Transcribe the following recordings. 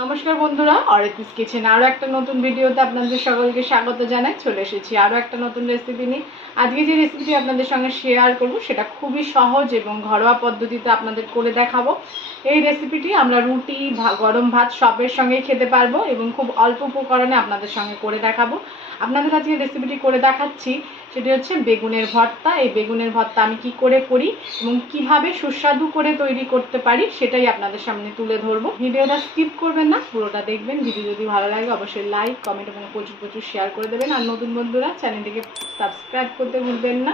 নমস্কার বন্ধুরা, aritriskitchen আরও একটা নতুন ভিডিওতে আপনাদের সকলকে স্বাগত জানাই। চলে এসেছি আরও একটা নতুন রেসিপি নিয়ে। আজকে যে রেসিপিটি আপনাদের সঙ্গে শেয়ার করব সেটা খুবই সহজ এবং ঘরোয়া পদ্ধতিতে আপনাদের করে দেখাবো। এই রেসিপিটি আমরা রুটি, গরম ভাত সবের সঙ্গে খেতে পারবো এবং খুব অল্প উপকরণে আপনাদের সঙ্গে করে দেখাবো। আপনাদের কাছে রেসিপিটি করে দেখাচ্ছি সেটি হচ্ছে বেগুনের ভর্তা। এই বেগুনের ভর্তা আমি কি করে করি এবং কিভাবে সুস্বাদু করে তৈরি করতে পারি সেটাই আপনাদের সামনে তুলে ধরবো। ভিডিওটা স্কিপ করবেন না, পুরোটা দেখবেন। ভিডিও যদি ভালো লাগে অবশ্যই লাইক, কমেন্ট এবং প্রচুর শেয়ার করে দেবেন। আর নতুন বন্ধুরা চ্যানেলটিকে সাবস্ক্রাইব করতে ভুলবেন না।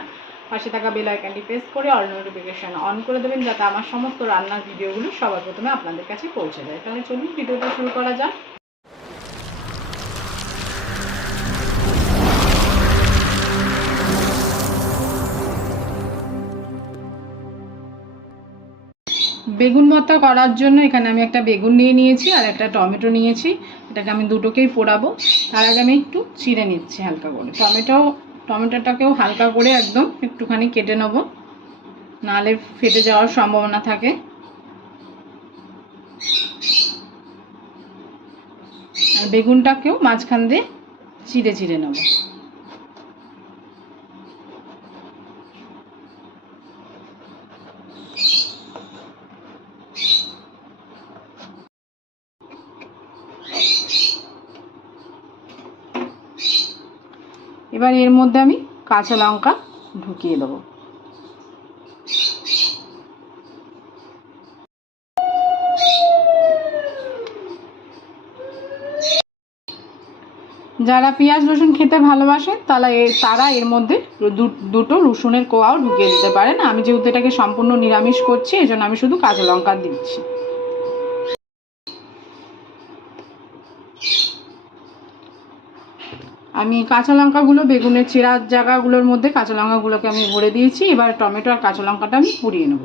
পাশে থাকা বেল আইকনটি প্রেস করে অল নোটিফিকেশন অন করে দেবেন, যাতে আমার সমস্ত রান্নার ভিডিওগুলো সবার প্রথমে আপনাদের কাছে পৌঁছে যায়। তাহলে চলুন ভিডিওটা শুরু করা যাক। বেগুন ভর্তা করার জন্য এখানে আমি একটা বেগুন নিয়ে নিয়েছি আর একটা টমেটো নিয়েছি। এটাকে আমি দুটোকেই পোড়াবো। তার আগে আমি একটু চিড়ে নিচ্ছি হালকা করে। টমেটোটাকেও হালকা করে একদম একটুখানি কেটে নেব, নাহলে ফেটে যাওয়ার সম্ভাবনা থাকে। আর বেগুনটাকেও মাঝখান দিয়ে চিড়ে নেব। এবার এর মধ্যে আমি কাঁচা লঙ্কা ঢুকিয়ে দেবো। যারা পেঁয়াজ রসুন খেতে ভালোবাসে তারা এর মধ্যে দুটো রসুনের কোয়াও ঢুকিয়ে দিতে পারেন। আমি যেহেতু এটাকে সম্পূর্ণ নিরামিষ করছি, এই জন্য আমি শুধু কাঁচা লঙ্কা দিচ্ছি। আমি কাঁচা লঙ্কাগুলো বেগুনের চেরার জায়গাগুলোর মধ্যে কাঁচা লঙ্কাগুলোকে আমি ভরে দিয়েছি। এবার টমেটো আর কাঁচা লঙ্কাটা আমি পুড়িয়ে নেব।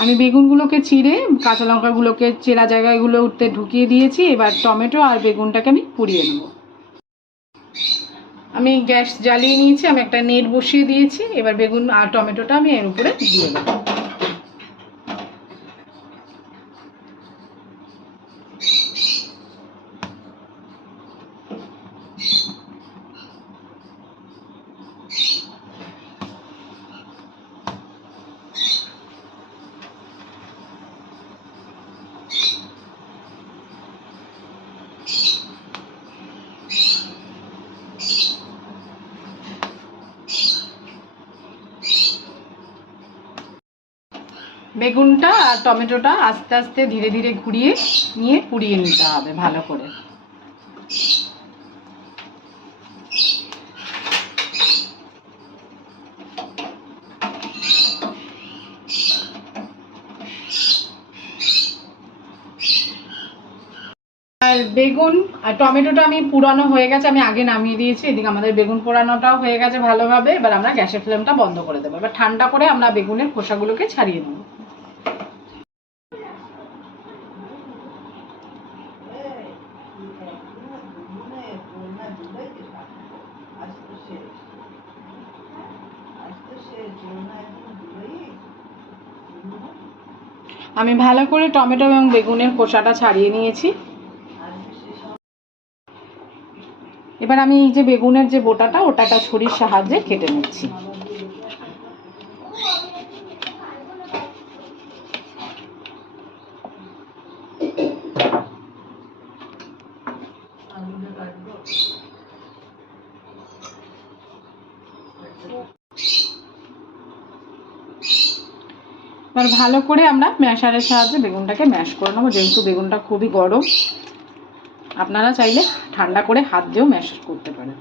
আমি বেগুনগুলোকে চিড়ে কাঁচা লঙ্কাগুলোকে চেরা জায়গাগুলোতে ঢুকিয়ে দিয়েছি। এবার টমেটো আর বেগুনটাকে আমি পুড়িয়ে নেব। আমি গ্যাস জ্বালিয়ে নিয়েছি, আমি একটা নেট বসিয়ে দিয়েছি। এবার বেগুন আর টমেটোটা আমি এর উপরে দিয়ে দেবো। বেগুনটা আর টমেটোটা আস্তে আস্তে ধীরে ধীরে ঘুরিয়ে নিয়ে পুড়িয়ে নিতে হবে ভালো করে। আর বেগুন আর টমেটোটা আমি পুরানো হয়ে গেছে, আমি আগে নামিয়ে দিয়েছি। এদিকে আমাদের বেগুন পোড়ানোটাও হয়ে গেছে ভালোভাবে। এবার আমরা গ্যাসের ফ্লেমটা বন্ধ করে দেবো। এবার ঠান্ডা করে আমরা বেগুনের খোসাগুলোকে ছাড়িয়ে নেব। আমি ভালো করে টমেটো এবং বেগুনের খোসাটা ছাড়িয়ে নিয়েছি। এবার আমি এই যে বেগুনের যে বোটাটা ওটাটা ছুরির সাহায্যে কেটে নিচ্ছি। এবার ভালো করে আমরা ম্যাশারের সাহায্যে বেগুনটাকে ম্যাশ করে নেবো। যেহেতু বেগুনটা খুবই গরম, আপনারা চাইলে ঠান্ডা করে হাত দিয়েও ম্যাশ করতে পারেন।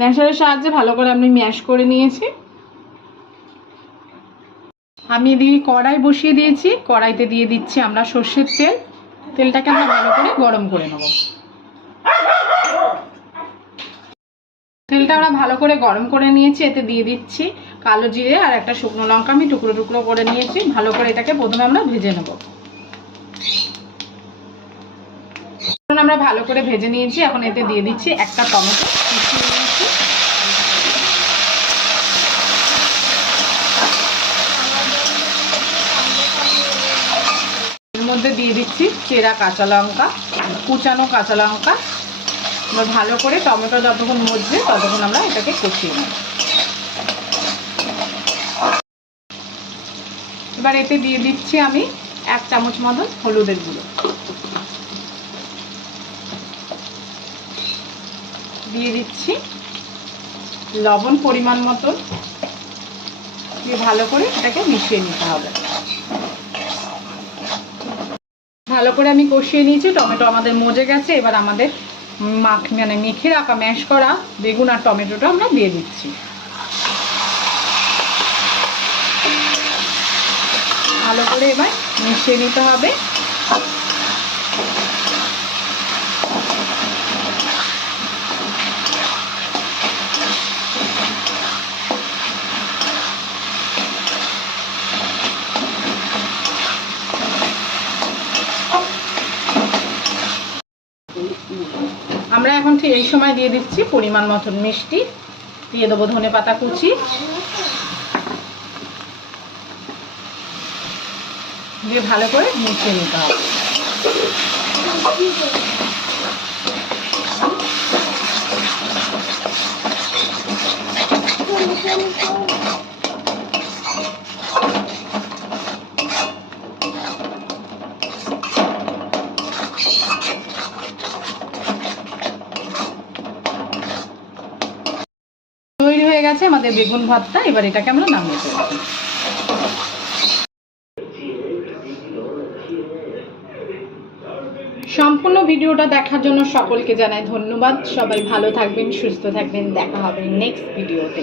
ম্যাশারের সাহায্যে ভালো করে আমি ম্যাশ করে নিয়েছি। আমি এদিকে কড়াই বসিয়ে দিয়েছি, কড়াইতে দিয়ে দিচ্ছি আমরা সর্ষের তেল। তেলটাকে আমরা ভালো করে গরম করে নেব। তেলটা আমরা ভালো করে গরম করে নিয়েছি, এতে দিয়ে দিচ্ছি কালো জিরে আর একটা শুকনো লঙ্কা আমি টুকরো টুকরো করে নিয়েছি। ভালো করে এটাকে প্রথমে আমরা ভেজে নেব। আমরা ভালো করে ভেজে নিয়েছি, এখন এতে দিয়ে দিচ্ছি একটা টমেটো কুচিয়ে নিয়েছি। এর মধ্যে দিয়ে দিচ্ছি চেরা কাঁচা লঙ্কা, কুচানো কাঁচা লঙ্কা। ভালো করে টমেটো যতক্ষণ মজবে ততক্ষণ আমরা এটাকে কষিয়ে নেব। এবার এতে দিয়ে দিচ্ছি আমি 1 চামচ মতো হলুদের গুঁড়ো, দিয়ে দিচ্ছি লবণ পরিমাণ মতো, দিয়ে ভালো করে এটাকে মিশিয়ে নিতে হবে। ভালো করে আমি কষিয়ে নিয়েছি, টমেটো আমাদের মজে গেছে। এবার আমাদের মেখে রাখা ম্যাশ করা বেগুন আর টমেটোটা আমরা দিয়ে দিচ্ছি। ভালো করে এবার মিশিয়ে নিতে হবে। আমরা এখন ঠিক এই সময় দিয়ে দিচ্ছি পরিমাণ মতন মিষ্টি, দিয়ে দেবো ধনেপাতা কুচি, দিয়ে ভালো করে মিশিয়ে নিতে হবে। তৈরি হয়ে গেছে আমাদের বেগুন ভর্তা। এবার এটাকে আমরা নামিয়ে ফেলব। সম্পূর্ণ ভিডিওটা দেখার জন্য সকলকে জানাই ধন্যবাদ। সবাই ভালো থাকবেন, সুস্থ থাকবেন। দেখা হবে নেক্সট ভিডিওতে।